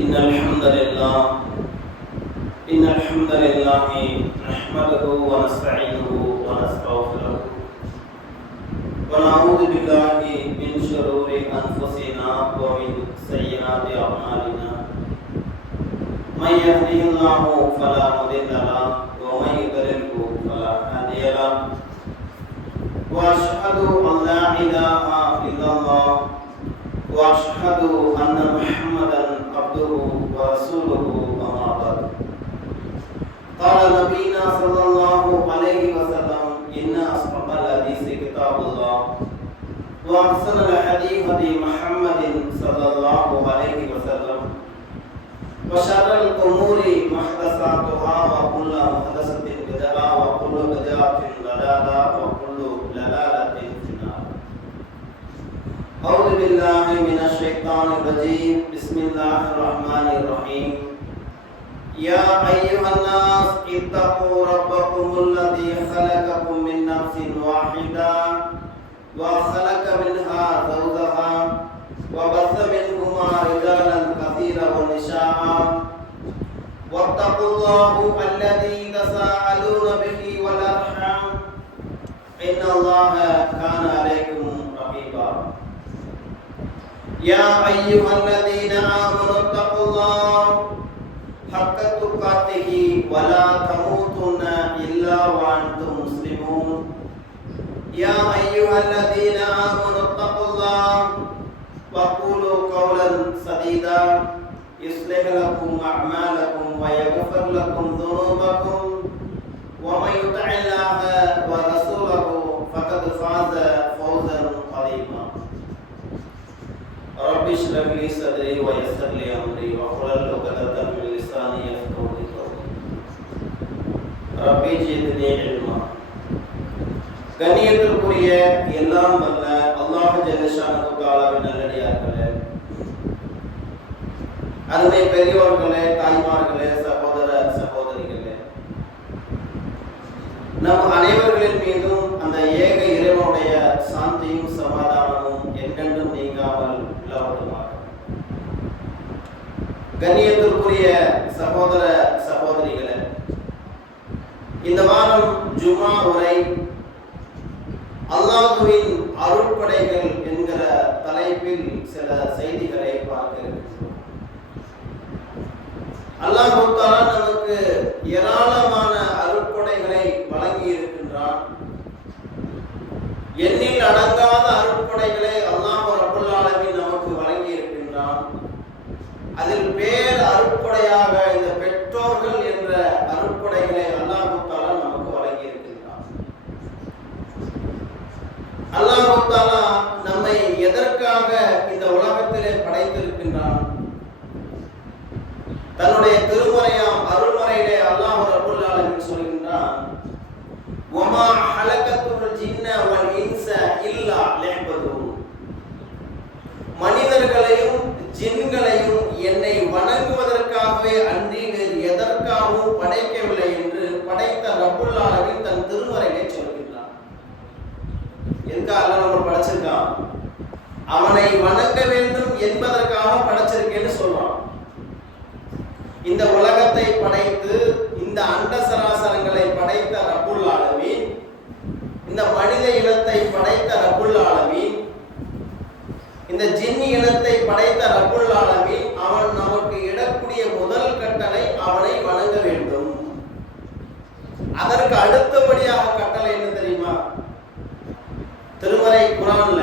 إن الحمد لله نحمده ونستعينه ونستغفره ونعوذ بالله من شرور أنفسنا ومن سيئات أعمالنا من يهده الله فلا مضل له ومن يضلل فلا هادي له وأشهد أن لا إله إلا الله وأشهد أن محمدا عبده ورسوله أما بعد قال نبينا صلى الله عليه وسلم إن أصدق الحديث كتاب الله وأحسن الحديث هدي محمد صلى الله عليه وسلم وشر الأمور محدثاتها وكل محدثة بدعة وكل بدعة ضلالة وكل ضلالة في النار. أعوذ بالله من الشيطان الرجيم. بسم الله الرحمن الرحيم. يا أيها الناس اتقوا ربكم الذي خلقكم من نفس واحدة وخلق منها زوجها وبث منهما رجالا كثيرا ونساء واتقوا الله الذي تساءلون به والأرحام إن الله كان عليكم رقيبا. يا أيها الذين آمنوا اتقوا الله حق تقاته ولا تموتن إلا وأنتم مسلمون. يا أيها الذين آمنوا اتقوا الله وقولوا قولا سديدا يصلح لكم أعمالكم ويغفر لكم ذنوبكم ومن يطع الله ورسوله فقد فاز فوزا عظيما. رب اشرح لي صدري ويسر لي أمري واحلل عقدة من لساني يفقهوا قولي. ربي زدني علما. கண்ணியத்திற்குரிய எல்லாம் வல்ல அல்லாஹ் ஜல்லஷானஹு தஆலாவின் நல்லடியார்களே, அருமை பெரியோர்களே, தாய்மார்களே, சகோதர சகோதரிகளே, நம் அனைவர்களின் மீதும் அந்த ஏக இறைவனுடைய சாந்தியும் சமாதானமும் என்றென்றும் நீங்காமல் நிலவட்டுமாக. கண்ணியத்திற்குரிய சகோதர சகோதரிகளே, இந்த வாரம் ஜுமா உரை அல்லாஹ்வின் அருட்படைகள் என்கிற தலைப்பில் சில செய்திகளை பார்க்க இருக்கிறோம். அல்லாஹ் தஆலா நமக்கு ஏராளமான அருட்படைகளை வழங்கி இருக்கின்றான். எண்ணில் அடங்காத அருட்படைகளை அல்லாஹ் ரப்பல் ஆலமீன் நமக்கு வழங்கி இருக்கின்றான். அதில் பேர் அருட்படையாக இந்த பெற்றோர்கள் என்ற அருட்படைகளை அல்லாஹ் தஆலா நமக்கு வழங்கி இருக்கின்றான். அல்லாஹ் தஆலா நம்மை எதற்காக இந்த உலகத்திலே படைத்திருக்கின்றான்? தன்னுடைய திருமறையாம் அருள்மறையிலே அல்லாஹ் ரப்பல் ஆலமீன் சொல்கின்றான், வமா ஹலகத்துல் ஜின்ன வல் இன்ஸ இல்லா லியஅ்புதூன். மனிதர்களையும் ஜின்களையும் என்னை வணங்குவதற்காகவே அன்றி வேறு எதற்காகவும் படைக்கவில்லை என்று படைத்த ரப்பல் ஆலமீன் தன் திருமறையிலே சொல்கின்றான். எதுக்காக நம்ம படைச்சிருக்கான்? அவனை வணங்க வேண்டும் என்பதற்காக படைச்சிருக்கேன்னு சொல்றான். இந்த உலகத்தை படைத்து இந்த அண்ட சராசரங்களை படைத்த ரப்புல் ஆலமீன், இந்த மனித இனத்தை படைத்த ரப்புல் ஆலமீன், இந்த ஜின்னி இனத்தை படைத்த ரப்புல் ஆலமீன், அவன் நமக்கு இடக்கூடிய முதல் கட்டளை அவனை வணங்க வேண்டும். அதற்கு அடுத்தபடியாக கட்டளை என்ன தெரியுமா? திருமறை குர்ஆன்ல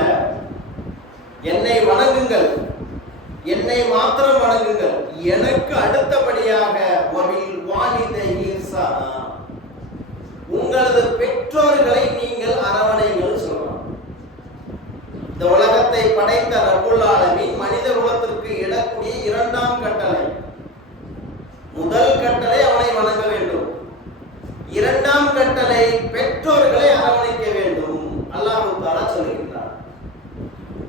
என்னை வணங்குங்கள், என்னை மாத்திரம் வணங்குங்கள், எனக்கு அடுத்தபடியாக வபில் வாலிதைஹி இஹ்சானா, உங்களது பெற்றோர்களை நீங்கள் அரவணைங்கள் சொல்றான். இந்த உலகத்தை படைத்த ரப்புல் ஆலமீன் மனித குலத்திற்கு இடக்கூடிய இரண்டாம் கட்டளை. முதல் கட்டளை அவனை வணங்க வேண்டும், இரண்டாம் கட்டளை பெற்றோர்களை அரவணைக்க வேண்டும். அல்லாஹ் தஆலா சொல்கிறார்.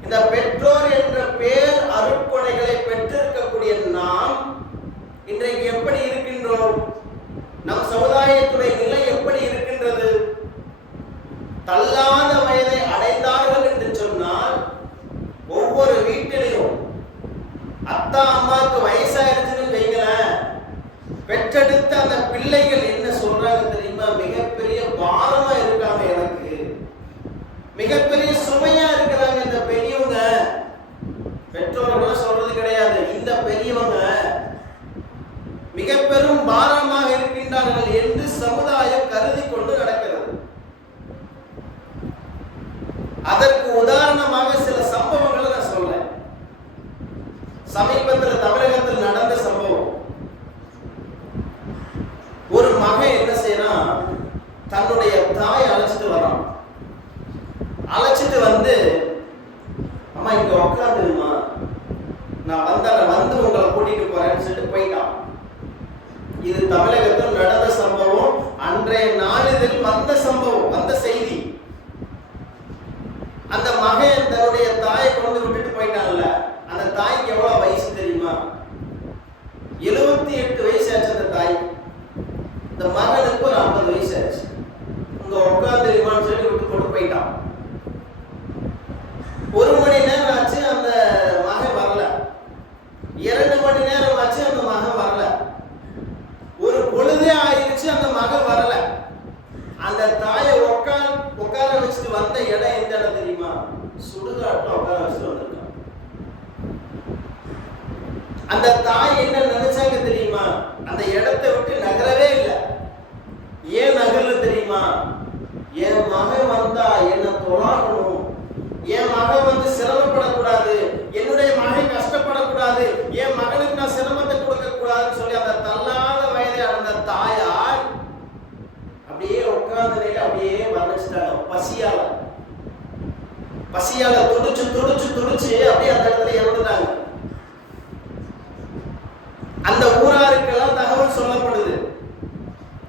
இந்த பெற்றோர் என்ற பேர் அருட்கொடைகளை பெற்றிருக்கக்கூடிய நாம் இன்றைக்கு எப்படி இருக்கின்றோம்? நம் சமுதாயத்துடைய நிலை எப்படி இருக்கின்றது? தள்ளாத வயதை அடைந்தார்கள் என்று சொன்னால் ஒவ்வொரு வீட்டிலும் அத்தா அம்மாவுக்கு வயசாயிருச்சுன்னு வைங்களேன், பெற்றெடுத்த அந்த பிள்ளைகள் என்ன சொல்றாங்க தெரியுமா? மிகப்பெரிய பாரமா இருக்காங்க, எனக்கு மிகப்பெரிய சுமையா இருக்கிறாங்க. இந்த பெரியவங்க, பெற்றோர்கள் சொல்றது கிடையாது, இந்த பெரியவங்க மிக பெரும் பாரமாக இருக்கின்றார்கள் என்று சமுதாயம் கருதி கொண்டு நடக்கிறது. அதற்கு உதாரணமாக சில சம்பவங்களை நான் சொல்றேன். சமீபத்தில் தமிழகத்தில் நடந்த சம்பவம். ஒரு மகன் என்ன செய்யறான், தன்னுடைய தாயை அழைச்சிட்டு வரான். அழைச்சிட்டு வந்து, அம்மா இங்க உட்காந்துருமா, நான் வந்து உங்களை கூட்டிட்டு போறேன்னு சொல்லிட்டு போயிட்டான். இது தமிழகத்தில் நடந்த சம்பவம், அன்றைய நாளிதழ் வந்த சம்பவம், வந்த செய்தி. அந்த மகன் தன்னுடைய தாயை கொண்டு விட்டுட்டு போயிட்டான்ல, அந்த தாய்க்கு எவ்வளவு வயசு தெரியுமா? 78 வயசு ஆச்சு அந்த தாய். இந்த மகனுக்கு ஒரு 50 வயசு ஆச்சு. உங்க உட்காந்துருமான்னு சொல்லி விட்டு கொண்டு போயிட்டான். 1 மணி நேரம் ஆச்சு, அந்த மகன் வரல. 2 மணி நேரம் ஆச்சு, அந்த மகன் வரல. ஒரு பொழுதே ஆயிடுச்சு, அந்த மகன் வரல. அந்த தாயை உட்கார வச்சுட்டு வந்த இடம் எந்த இடம் தெரியுமா? சுடுகாட்டுல உட்கார வச்சுட்டு வந்திருக்கான். அந்த தாய் என்ன நினைச்சாங்க தெரியுமா? அந்த இடத்தை விட்டு நகரவே இல்லை. ஏன் நகரல தெரியுமா? என் மகன் வந்தா என்ன தொழாகணும், என் மகன் வந்து சிரமப்படக்கூடாது, என்னுடைய மகன் கஷ்டப்படக்கூடாது, என் மகனுக்கு நான் சிரமத்தை கொடுக்க கூடாதுன்னு சொல்லி அந்த தள்ளாத வயதை அடைந்த தாயார் அப்படியே உட்கார்ந்து அப்படியே மரணிச்சிட்டாங்க. பசியால துடிச்சு அப்படியே அந்த இடத்துல இறந்துட்டாங்க. அந்த ஊராருக்கெல்லாம் தகவல் சொல்லப்படுது,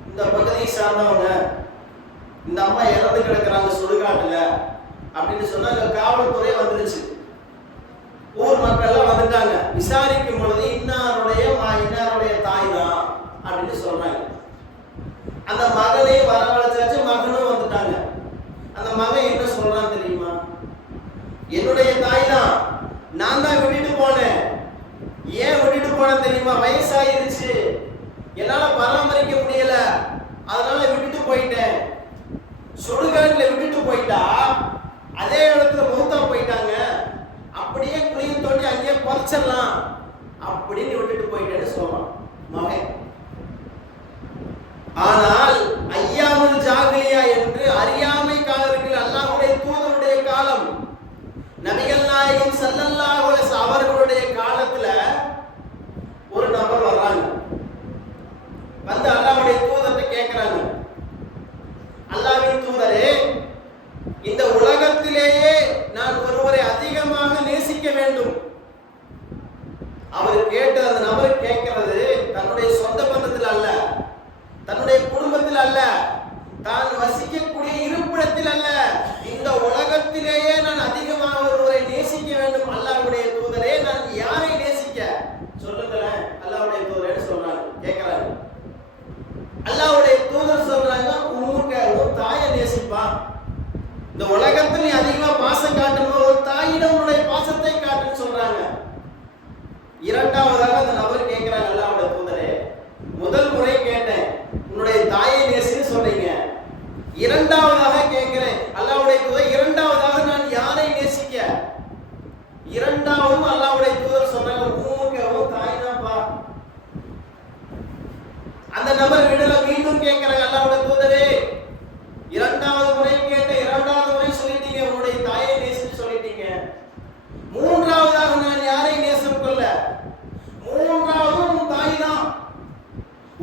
இந்த பகுதியை சார்ந்தவங்க இந்த அம்மா இறந்து கிடக்குறாங்க சுடுகாட்டுல அப்படின்னு சொன்னாங்க. காவல்துறை வந்துருச்சு, ஊர் மக்கள் எல்லாம் வந்துட்டாங்க. விசாரிக்கும் பொழுது இன்னாருடைய தாய் தான் அப்படின்னு சொல்றாங்க. அந்த மகனை வரவழைச்சாச்சு, மகனும் வந்துட்டாங்க. அந்த மகன் என்ன சொல்றான் தெரியுமா? என்னுடைய தாய் தான், நான் தான் விட்டுட்டு போனேன். ஏன் விட்டுட்டு போனேன் தெரியுமா? வயசாயிருச்சு, என்னால பராமரிக்க முடியல, அதனால விட்டுட்டு போயிட்டேன். சுடுகாட்டுல விட்டுட்டு போயிட்டா அதே இடத்துல மூத்தா போயிட்டாங்க, அப்படியே குளியும் தோண்டி அங்கேயே பறிச்சிடலாம் அப்படின்னு விட்டுட்டு போயிட்டேன்னு சொல்றான் மகன். ஆனால் ஐயாமுல் ஜாகிலியா என்று அறியாமை காலத்தில் அல்லாஹ்வுடைய தூதருடைய காலம், நபிகள் நாயகம் ஸல்லல்லாஹு அலைஹி வஸல்லம் அவர்களுடைய காலத்துல ஒரு நபர் வர்றாங்க. வந்து அல்லாஹ்வுடைய தூதர்கிட்ட கேட்கிறாங்க, அல்லாஹ்வின் தூதரே, இந்த உலகத்திலேயே நான் ஒருவரை அதிகமாக நேசிக்க வேண்டும். அவர் கேட்ட அந்த நபர் கேட்கிறது தன்னுடைய சொந்த பந்தத்தில் அல்ல, தன்னுடைய குடும்பத்தில் அல்ல, தான் வசிக்கக்கூடிய இருப்பிடத்தில் அல்ல, இந்த உலகத்திலேயே நான் அதிகமாக ஒருவரை நேசிக்க வேண்டும். அல்லாஹ்வுடைய தூதரே, நான் யாரை நேசிக்க சொல்லுங்களேன் அல்லாஹ்வுடைய தூதரே சொல்றாங்க, கேட்கிறாங்க. அல்லாஹ்வுடைய தூதர் சொல்றாங்க, உன் தாயை நேசிப்பா. இந்த உலகத்தில் நீ அதிகமா பாசம் காட்டணும், ஒரு தாயிடம் உன்னுடைய பாசத்தை காட்டுன்னு சொல்றாங்க. இரண்டாவதாக அந்த நபர் கேட்கிறாங்க, அல்லாஹ்வுடைய தூதரே, முதல் முறை கேட்டேன் உன்னுடைய தாயை நேசின்னு சொல்றீங்க, இரண்டாவதாக கேட்கிறேன் அல்லாஹ்வுடைய தூதர், இரண்டாவதாக நான் யாரை நேசிக்க? இரண்டாவதும் அல்லாஹ்வுடைய தூதர் சொன்னாங்க, உன் தாய் தான்ப்பா. அந்த நபர் விடல, மீண்டும் கேட்கிறாங்க, அல்லாஹ்வுடைய தூதரே, இரண்டாவது முறை கேட்ட, இரண்டாவது முறை சொல்லிட்டீங்க உன்னுடைய தாயை நேசின்னு சொல்லிட்டீங்க, மூன்றாவதாக நான் யாரை நேசம் கொள்ள? மூன்றாவதும் உன் தாய் தான்.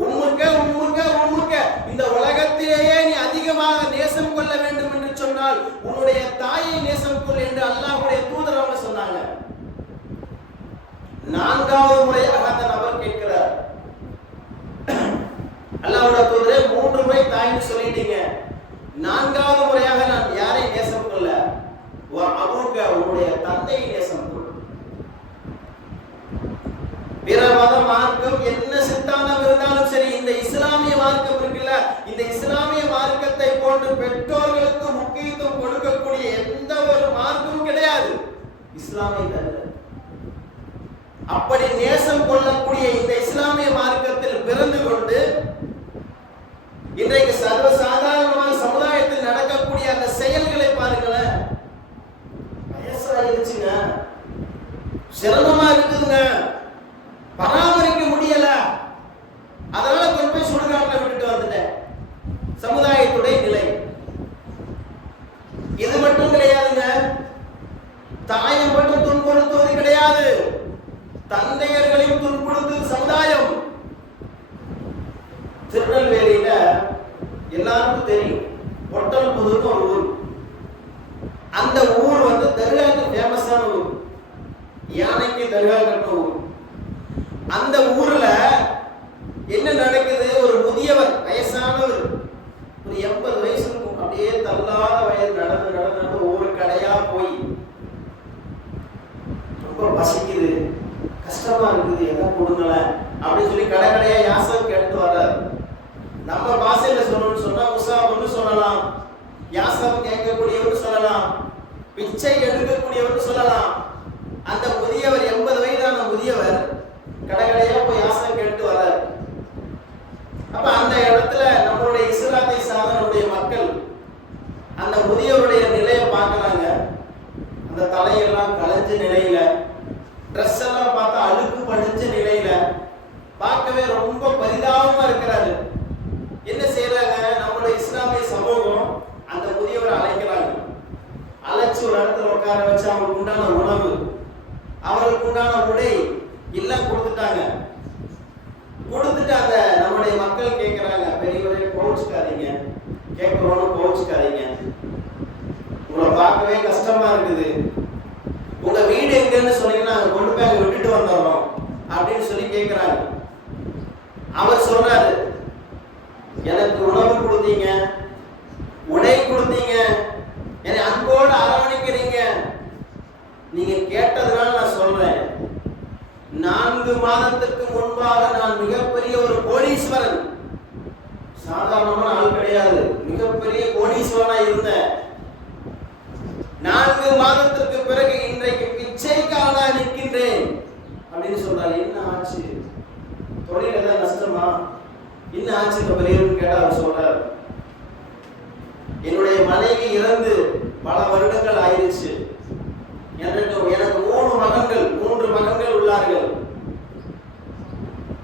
உம்முக்க இந்த உலகத்திலேயே நீ அதிகமாக நேசம் கொள்ள வேண்டும் என்று சொன்னால் உன்னுடைய தாயை நேசம் கொள் என்று அல்லாஹ்வுடைய தூதர் அவங்க சொன்னாங்க. நான்காவது முறையாக அந்த நபர் கேட்கிறார், அல்லாஹ்வுடைய தூதரே, 3 முறை தாய்னு சொல்லிட்டீங்க, நான்காவது முறையாக நான் யாரை நேசம் கொள்ள? அபூக்க, உன்னுடைய தந்தையை நேசம் கொள். பிற மத மார்க்கம் என்ன சித்தாந்தம் இருந்தாலும் சரி, இந்த இஸ்லாமிய மார்க்கம் இருக்குல்ல, இந்த இஸ்லாமிய மார்க்கத்தை போன்று பெற்றோர்களுக்கு முக்கியத்துவம் கொடுக்கக்கூடிய எந்த ஒரு மார்க்கமும் கிடையாது இஸ்லாமிய தவிர. அப்படி நேசம் கொள்ளக்கூடிய இந்த இஸ்லாமிய மார்க்கத்தில் பிறந்து கொண்டு இன்றைக்கு சர்வசாதாரணமாக சமுதாயத்தில் நடக்கக்கூடிய அந்த செயல்களை பாருங்களேன். வயசாயிருச்சுங்க, சிரமமா இருக்குதுங்க, பராமரிக்க முடியல, அதனால கொண்டு போய் சுடுகாட்டில் விட்டுட்டு வந்துட்டேன். சமுதாயத்துடைய நிலை இது மட்டும் கிடையாதுங்க. தாயை மட்டும் துன்புறுத்துவது கிடையாது, தந்தையர்களையும் துன்புறுத்துவது சமுதாயம். திருநெல்வேலியில எல்லாருக்கும் தெரியும், ஒட்டல்புதூர்னு ஒரு ஊர். அந்த ஊர் வந்து தர்காவுக்கு ஃபேமஸான ஊர், யானைக்கு தர்கா கட்டின ஊர். அந்த ஊர்ல என்ன நடக்குது? ஒரு முதியவர், வயசானவர், ஒரு 80 வயசு இருக்கும், அப்படியே தள்ளாத வயது நடந்து நடந்து நடந்து ஒவ்வொரு கடையா போய் ரொம்ப பசிக்குது, கஷ்டமா இருக்குது, எதை கொடுங்களேன் அப்படின்னு சொல்லி கடை கடையா யாசகம் கேட்டு வர்றாரு. நம்ம பாஷையில சொல்லணும்னு சொன்னா முசாபுன்னு சொல்லலாம், யாசகம் கேட்கக்கூடியவர்னு சொல்லலாம், பிச்சை எடுக்கக்கூடியவர்னு சொல்லலாம். அந்த முதியவர் 80 வயதான முதியவர் கடை கடையா போய் யாசகம் கேட்டு வர்றாரு. அப்ப அந்த இடத்துல நம்மளுடைய இஸ்லாத்தை சார்ந்த நம்முடைய மக்கள் அந்த முதியவருடைய நிலையை பார்க்கறாங்க. அந்த தலையெல்லாம் கலைஞ்ச நிலையில, ட்ரெஸ் எல்லாம் பார்த்தா அழுக்கு படிஞ்ச நிலையில, பார்க்கவே ரொம்ப பரிதாபமா இருக்கிறாரு. என்ன செய்யறாங்க? நம்மளுடைய இஸ்லாமிய சமூகம் அந்த முதியவரை அழைக்கிறாங்க. அழைச்சு ஒரு இடத்துல உட்கார வச்சு அவங்களுக்கு உண்டான உணவு, அவர்களுக்கு உண்டான உடை எல்லாம் கொடுத்துட்டாங்க. கொடுத்துட்டு அந்த நம்முடைய மக்கள் கேட்கிறாங்க, பெரியவரை கோவிச்சுக்காதீங்க, கேட்கிறோன்னு கோவிச்சுக்காதீங்க, உங்களை பார்க்கவே கஷ்டமா இருக்குது, உங்க வீடு எங்கன்னு சொன்னீங்கன்னா கொண்டு போய் அங்க விட்டுட்டு வந்துடுறோம் அப்படின்னு சொல்லி கேட்கிறாங்க. அவர் சொல்றாரு, எனக்கு உணவு கொடுத்தீங்க, உடை கொடுத்தீங்க, என்னை அன்போடு அரவணைக்கிறீங்க, நீங்க கேட்டதுனால நான் சொல்றேன், 4 மாதத்துக்கு முன்பாக நான் மிகப்பெரிய ஒரு கோடீஸ்வரன், சாதாரணமான ஆள் கிடையாது, மிகப்பெரிய கோடீஸ்வரனா இருந்தேன். 4 மாதத்திற்கு பிறகு இன்றைக்கு பிச்சைக்காரனா நிற்கின்றேன் அப்படின்னு சொல்றாரு. என்ன ஆச்சு? தொழில் ஏதாவது நஷ்டமா? என்ன ஆச்சு பெரியவர்னு கேட்டா அவர் சொல்றாரு, என்னுடைய மனைவி இறந்து பல வருடங்கள் ஆயிடுச்சு, எனக்கு 3 மகன்கள் உள்ளார்கள்.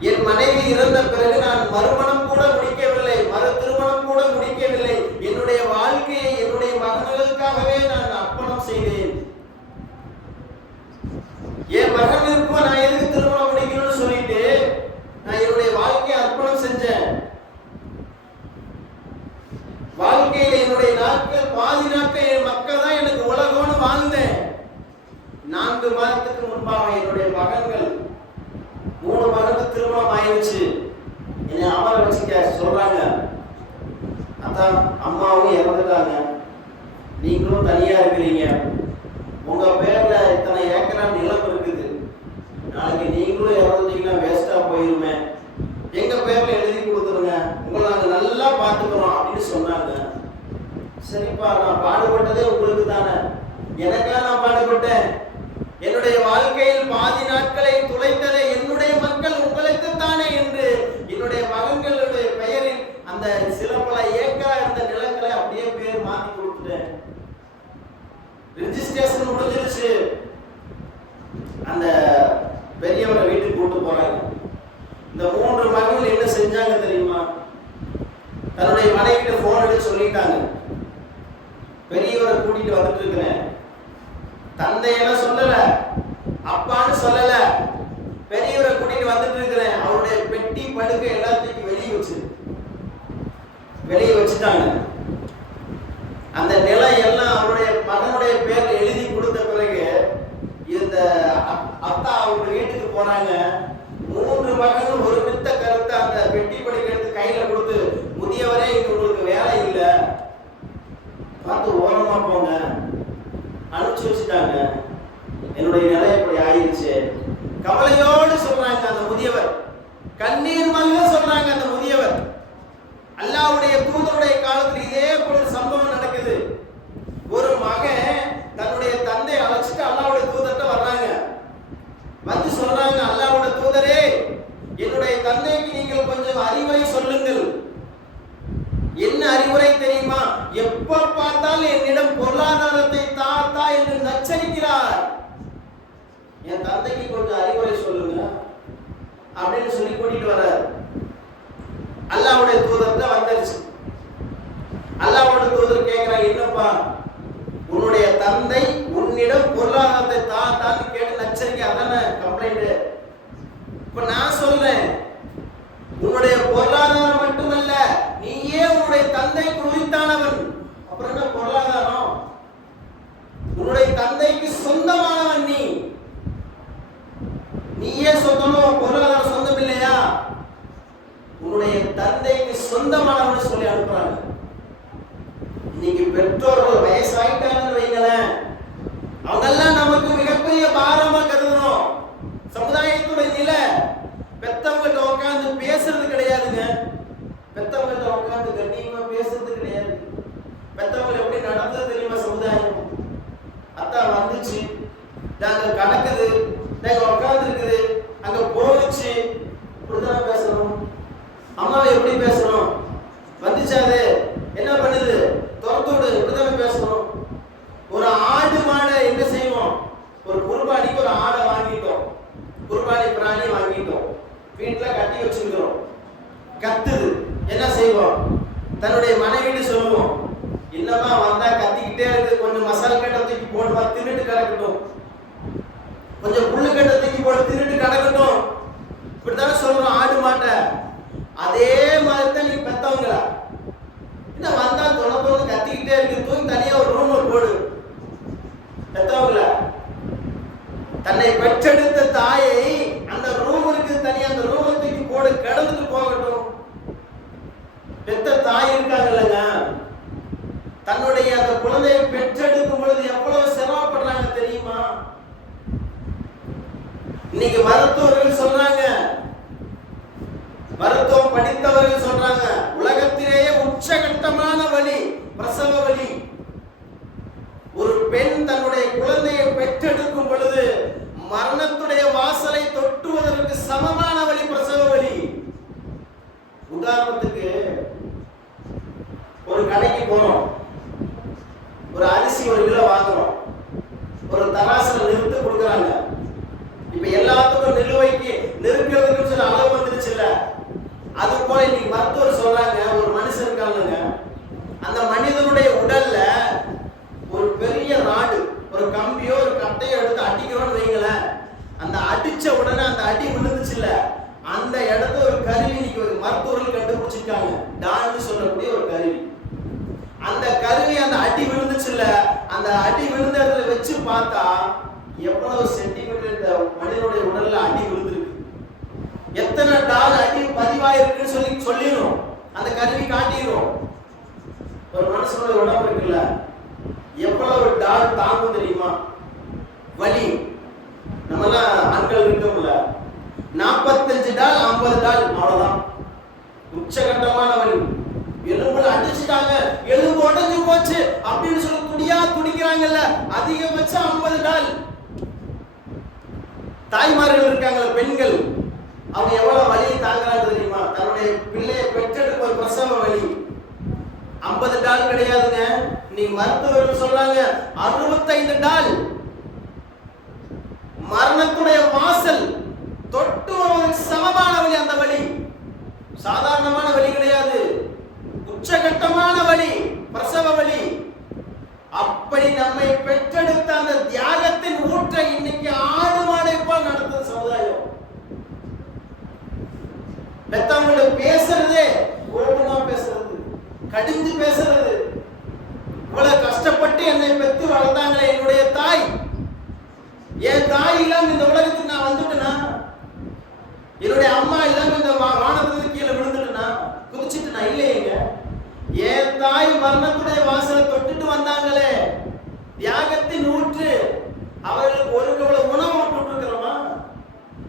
என் மனைவி இறந்த பிறகு நான் மறுமணம் கூட முடிக்கவில்லை, மறு திருமணம் கூட முடிக்கவில்லை, என்னுடைய வாழ்க்கையை என்னுடைய மகன்களுக்காகவே நான் அர்ப்பணம் செய்தேன். என் மகனுக்கு நான் எதுக்கு திருமணம் முடிக்கணும்னு சொல்லிட்டு நான் என்னுடைய வாழ்க்கையை அர்ப்பணம் செஞ்சேன். வாழ்க்கையில என்னுடைய நாட்கள் பாதி நாட்கள் என் மக்கள் தான் எனக்கு உலகம்னு வாழ்ந்தேன். 4 மாதத்துக்கு முன்பாக என்னுடைய மகன்கள் 3 மகனுக்கு திருமணம் ஆயிடுச்சு. என்னை அமர வச்சுக்க சொல்றாங்க, அதான் அம்மாவும் இறந்துட்டாங்க, நீங்களும் தனியா இருக்கிறீங்க, உங்க பேர்ல இத்தனை ஏக்கரா நிலம் இருக்குது, நாளைக்கு நீங்களும் இறந்துட்டீங்கன்னா வேஸ்டா போயிருமே, எங்க பேர்ல எழுதி கொடுத்துருங்க, உங்களை நாங்க நல்லா பார்த்துக்கிறோம் அப்படின்னு சொன்னாங்க. சரிப்பா, நான் பாடுபட்டதே உங்களுக்கு தானே, எனக்கா நான் பாடுபட்டேன், என்னுடைய வாழ்க்கையில் பாதி நாட்களை துளைத்ததே என்னுடைய மக்கள் உங்களுக்கு தானே என்று என்னுடைய மகன்களுடைய பெயரில் அந்த சில பல ஏக்கரா இருந்த நிலங்களை அப்படியே பேர் மாத்தி கொடுத்துட்டேன். ரெஜிஸ்ட்ரேஷன் முடிஞ்சிருச்சு. அந்த பெரியவரை வீட்டுக்கு கூட்டு போறாங்க. இந்த 3 மகன்கள் என்ன செஞ்சாங்க தெரியுமா? தன்னுடைய மனைவிட்ட போன் எடுத்து சொல்லிட்டாங்க, பெரியவரை கூட்டிட்டு வந்துட்டு இருக்கிறேன், தந்தையெல்லாம் சொல்லல, அப்பான்னு சொல்லல, பெரியவரை கூட்டிட்டு வந்துட்டு இருக்கிறேன், அவருடைய பெட்டி படுக்கை எல்லாத்தையும் வெளியே வச்சுட்டாங்க. அந்த நிலம் எல்லாம் அவருடைய மகனுடைய பேர்ல எழுதி கொடுத்த பிறகு இந்த அத்தா அவங்க வீட்டுக்கு போனாங்க. 3 மகன்கள் ஒரு மித்த கருத்தை அந்த பெட்டி படுக்கை எடுத்து கையில கொடுத்து, முதியவரே இங்க உங்களுக்கு வேலை இல்லை, பார்த்து ஓரமா போங்க, அனுப்பிச்சு வச்சுட்டாங்க. என்னுடைய நிலை இப்படி ஆயிடுச்சு கவலையோடு சொல்றாங்க அந்த முதியவர், கண்ணீர் மல்க சொல்றாங்க அந்த முதியவர். அல்லாஹ்வுடைய தூதருடைய காலத்தில் இதே போல சம்பவம் நடக்குது. ஒரு மகன் தன்னுடைய தந்தை அழைச்சிட்டு அல்லாஹ்வுடைய தூதர்கிட்ட வர்றாங்க. வந்து சொல்றாங்க, சொல்றாங்க, அல்லாஹ்வோட தூதரே, என்னுடைய தந்தைக்கு நீங்கள் கொஞ்சம் அறிவுரை சொல்லுங்கள். என்ன அறிவுரை தெரியுமா? எப்ப பார்த்தாலும் என்னிடம் பொருளாதாரத்தை தா என்று நச்சரிக்கிறார். என் தந்தைக்கு கொஞ்சம் அறிவுரை சொல்லுங்க அப்படின்னு சொல்லி கூட்டிட்டு வர்றார். அல்லாஹ்வுடைய தூதர்கிட்ட வந்துருச்சு. அல்லாஹ்வுடைய தூதர் கேட்கிறார், என்னப்பா உன்னுடைய தந்தை உன்னிடம் பொருளாதாரத்தை தான்னு கேட்டு நச்சரிக்கை, அதான கம்ப்ளைண்ட். இப்ப நான் சொல்றேன், உன்னுடைய பொருளாதாரம் மட்டுமல்ல, நீயே உன்னுடைய தந்தைக்கு உரித்தானவன். அப்புறம் என்ன பொருளாதாரம்? உன்னுடைய தந்தைக்கு சொந்தமானவன் நீயே சொந்தமா? பொருளாதாரம் சொந்தம் இல்லையா? உன்னுடைய தந்தைக்கு சொந்தமானவன் சொல்லி அனுப்புறாங்க. இன்னைக்கு பெற்றோர்கள் வயசாயிட்டாங்கன்னு வைங்களேன், அவங்கெல்லாம் நமக்கு மிகப்பெரிய பாரமா கருதுறோம். சமுதாயத்துடைய நிலை, பெத்தவங்கிட்ட உட்காந்து பேசுறது கிடையாதுங்க. பெத்தவங்கிட்ட உட்காந்து கண்ணியமா பேசுறது கிடையாது. பெத்தவங்க எப்படி நடந்தது தெரியுமா? சமுதாயம் அத்தா வந்துச்சு, நாங்க கடக்குது, நாங்க உட்கார்ந்து இருக்குது, அங்க போச்சு, இப்படிதான் பேசணும். அம்மாவை எப்படி பேசணும்? வந்துச்சாது என்ன பண்ணுது, துரத்தோடு, இப்படிதான் பேசணும். ஒரு ஆடு மாடை என்ன செய்வோம்? ஒரு குர்பானிக்கு ஒரு ஆடை வாங்கிட்டோம், குர்பானி பிராணி வாங்கிட்டோம், வீட்டுல கட்டி வச்சிருக்கிறோம். கத்துது, என்ன செய்வோம்? தன்னுடைய மனைவிட்டு சொல்லுவோம், இல்லமா வந்தா கத்திக்கிட்டே இருக்கு, கொஞ்சம் மசால் கட்டை தூக்கி போடுவா, தின்னுட்டு கிடக்கட்டும், கொஞ்சம் புல்லு கட்டை தூக்கி போட்டு தின்னுட்டு கிடக்கட்டும். இப்படித்தானே சொல்றோம் ஆடு மாட்டை. அதே மாதிரி தான் நீ பெத்தவங்களா என்ன வந்தா தொலை கத்திக்கிட்டே இருக்கு, தூக்கி தனியா ஒரு ரூம் போடு. பெத்தவங்களா தன்னை பெற்றெடுத்த தாயை அந்த ரூம் இருக்கு, தனியா அந்த ரூமை தூக்கி போடு, கிடந்துட்டு போகட்டும். பெத்த தாய் இருக்காங்கல்லங்க, தன்னுடைய அந்த குழந்தையை பெற்றெடுக்கும் பொழுது எவ்வளவு சிரமப்படுறாங்க தெரியுமா? இன்னைக்கு மருத்துவர்கள் சொல்றாங்க, மருத்துவம் படித்தவர்கள் சொல்றாங்க, உலகத்திலேயே உச்சகட்டமான வலி பிரசவ வலி. ஒரு பெண் தன்னுடைய குழந்தையை பெற்றெடுக்கும் பொழுது மரணத்துடைய வாசலை தொட்டுவதற்கு சமமான வலி பிரசவ வலி. உதாரணத்துக்கு ஒரு கடைக்கு போறோம், ஒரு அரிசி 1 கிலோ வாங்குறோம், ஒரு தராசுல நிறுத்து கொடுக்குறாங்க. இப்ப எல்லாத்துக்கும் நிலுவைக்கு நெருக்கிறதுக்கு சில அளவு வந்துருச்சு இல்ல? அது போல இன்னைக்கு மருத்துவர் சொல்றாங்க, ஒரு மனுஷன் இருக்காங்க, அந்த மனிதனுடைய உடல்ல ஒரு பெரிய ராடு, ஒரு கம்பியோ ஒரு கட்டையோ எடுத்து அடிக்கிறோம்னு வைங்களேன், அந்த அடிச்ச உடனே அந்த அடி விழுந்துச்சு இல்ல, அந்த இடத்துல ஒரு கருவி இன்னைக்கு ஒரு மருத்துவர்கள் கண்டுபிடிச்சிருக்காங்க, டான்னு சொல்லக்கூடிய ஒரு கருவி. அந்த கருவி அந்த அடி விழுந்துச்சு இல்ல, அந்த அடி விழுந்த இடத்துல வச்சு பார்த்தா எவ்வளவு சென்டிமீட்டர் இந்த மனிதனுடைய உடல்ல அடி விழுந்திருக்கு, எத்தனை டால் அடி பதிவாயிருக்குன்னு சொல்லிடும், அந்த கருவி காட்டிடும். ஒரு மனுஷனுடைய உடம்பு இருக்குல்ல, எவ்வளவு டால் தாங்கும் தெரியுமா? வலி நம்மெல்லாம் ஆண்கள் இருக்கோம்ல, 45 டால் 50 டால், அவ்வளவுதான். உச்சகட்டமான வலி. எலும்புல அடிச்சுட்டாங்க, எலும்பு உடஞ்சு போச்சு அப்படின்னு சொல்லி துடிக்கிறாங்கல்ல, அதிகபட்சம் 50 டால். தாய்மார்கள் இருக்காங்கல்ல, பெண்கள், அவங்க எவ்வளவு வலியை தாங்குறாங்க தெரியுமா? தன்னுடைய பிள்ளையை பெற்றெடுக்க ஒரு பிரசவ வலி 50 டால் கிடையாதுங்க. நீ மருத்துவர்கள் சொல்றாங்க 65 டால். மரணத்துடைய வாசல் தொட்டு சமமான வலி. அந்த வலி சாதாரணமான வலி கிடையாது, உச்சகட்டமான வலி, பிரசவ வலி. அப்படி நம்மை பெற்றெடுத்த அந்த தியாகத்தின் ஊற்றை இன்னைக்கு ஆடு மாடை போல் நடத்தும் சமுதாயம். பெத்தவங்களோட பேசுறதே கோபமா பேசுறது, கடிந்து பேசுறது. இவ்வளவு கஷ்டப்பட்டு என்னை பெற்று வளர்த்தாங்களே என்னுடைய தாய், என் தாய் இல்லாம இந்த உலகத்துக்கு நான் வந்துட்டேனா? என்னுடைய அம்மா இல்லாம இந்த வானத்துக்கு கீழே விழுந்துட்டேனா, குதிச்சுட்டு நான் இல்லையேங்க. என் தாய் மரணத்துடைய வாசலை தொட்டுட்டு வந்தாங்களே, தியாகத்தின் ஊற்று. அவர்களுக்கு ஒரு கவலை உணவு விட்டு இருக்கிறோமா?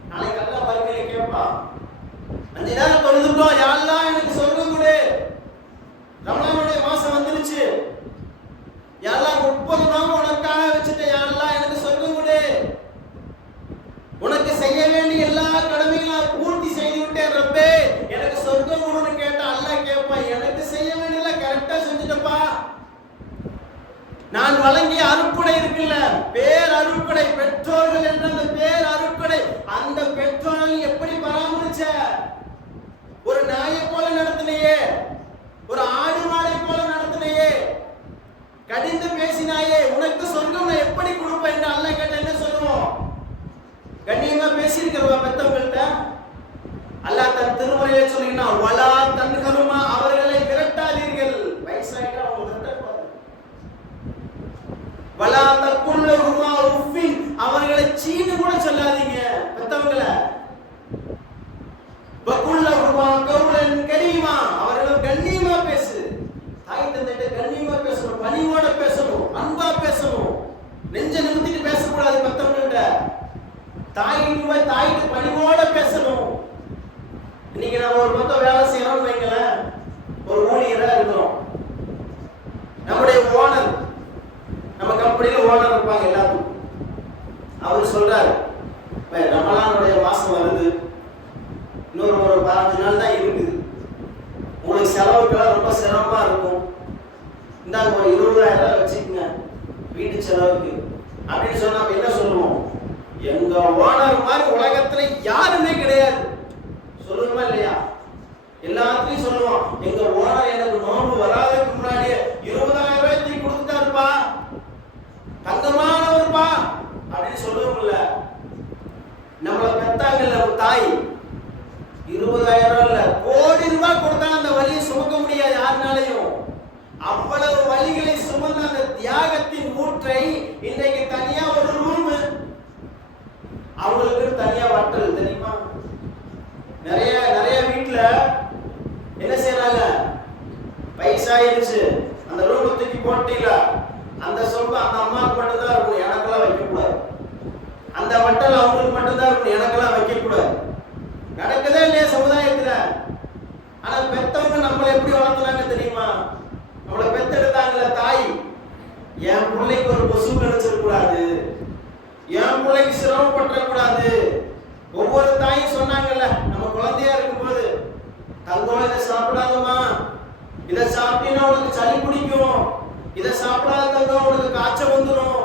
நாளைக்கு எல்லாம் மறுமையில கேட்பா, 5 நேரம் தொழுதுட்டோம், யா அல்லாஹ் எனக்கு சொர்க்கம் கொடு. ரமலானுடைய மாசம் வந்துருச்சு, யா அல்லாஹ் 30 நோன்பு உனக்காக வச்சுட்டேன், யா அல்லாஹ் எனக்கு சொர்க்கம் கொடு. உனக்கு செய்ய வேண்டிய பேசினாயே, உனக்கு சொர்க்கம் நான் எப்படி கொடுப்பேன் என்று அல்லாஹ் கேட்டா என்ன சொல்லுவோம்? கண்ணியமா பேசியிருக்கிறவா பெத்தவங்கள்ட்ட அல்லாஹ் தன் திருமறையிலே சொல்லினா, வலா தன்ஹருமா, அவர்களை விரட்டாதீர்கள். வயசாயிட்டா அவங்க விரட்டக்கூடாது. வலா தக்குல்லஹுமா உஃபின், அவர்களை சீனு கூட சொல்லாதீங்க பெத்தவங்களை. வகுல்லஹுமா கௌலன் கரீமா, அவர்களை கண்ணியமா பேசு. தாய் தந்தைட்ட கண்ணியமா பேசணும், பணிவோட பேசணும், அன்பா பேசணும். நெஞ்ச நிமித்திட்டு பேசக்கூடாது பெத்தவங்கள்ட்ட. தாய்க்கு பணிவோட பேசணும். இன்னைக்கு நம்ம ஒரு பக்கம் வேலை செய்யறோம்னு வைங்களேன், ஒரு ஊழியரா இருக்கிறோம். நம்முடைய ஓனர், நம்ம கம்பெனியில ஓனர் இருப்பாங்க எல்லாரும். அவர் சொல்றாரு, ரமலானுடைய மாசம் வருது, இன்னொரு ஒரு 15 நாள் தான் இருக்குது, உங்களுக்கு செலவுக்கெல்லாம் ரொம்ப சிரமமா இருக்கும், இந்தாங்க ஒரு 20,000 வச்சுக்கோங்க வீட்டு செலவுக்கு அப்படின்னு சொன்னா நம்ம என்ன சொல்லுவோம்? எங்க ஓனர் மாதிரி உலகத்துல யாருமே கிடையாது சொல்லுமா இல்லையா? எல்லாத்தையும் சொல்லுவோம், எங்க ஓனர் எனக்கு நோன்பு வராதுக்கு முன்னாடியே 20,000 ரூபாய் கொடுத்துட்டாருப்பா, தங்கமானவர்ப்பா அப்படின்னு சொல்லுவோம்ல. நம்மள பெத்தாங்கல்ல ஒரு தாய், 20,000 இல்ல கோடி ரூபாய் கொடுத்தா அந்த வலியை சுமக்க முடியாது யாருனாலையும். அவ்வளவு வலிகளை சுமந்த அந்த தியாகத்தின் ஊற்றை இன்றைக்கு தனியா ஒரு ரூம், அவங்களுக்கு தனியா வட்டல் தெரியுமா? நிறைய வீட்டுல என்ன செய்யறாங்க, வயசாயிருச்சு அந்த ரூம் தூக்கி போட்டீங்களா, அந்த சொம்பு அந்த அம்மாவுக்கு மட்டும்தான் இருக்கும், எனக்கெல்லாம் வைக்கக்கூடாது. அந்த வட்டல் அவங்களுக்கு மட்டும்தான் இருக்கும், எனக்கெல்லாம் வைக்கக்கூடாது. நடக்குதே இல்லையா சமுதாயத்துல? ஆனா பெத்தவங்க நம்மளை எப்படி வளர்த்துனாங்க தெரியுமா? நம்மளை பெத்தெடுத்தாங்கல்ல தாய், என் பிள்ளைக்கு ஒரு கொசு கிடைச்சிடக்கூடாது, என் பிள்ளைக்கு சிரமப்பட்டுறக்கூடாது. ஒவ்வொரு தாயும் சொன்னாங்கல்ல, நம்ம குழந்தையா இருக்கும்போது, தங்கம் இதை சாப்பிடாதம்மா, இதை சாப்பிட்டீங்கன்னா உனக்கு சளி பிடிக்கும், இதை சாப்பிடாத தங்கம் உனக்கு காய்ச்சல் வந்துடும்,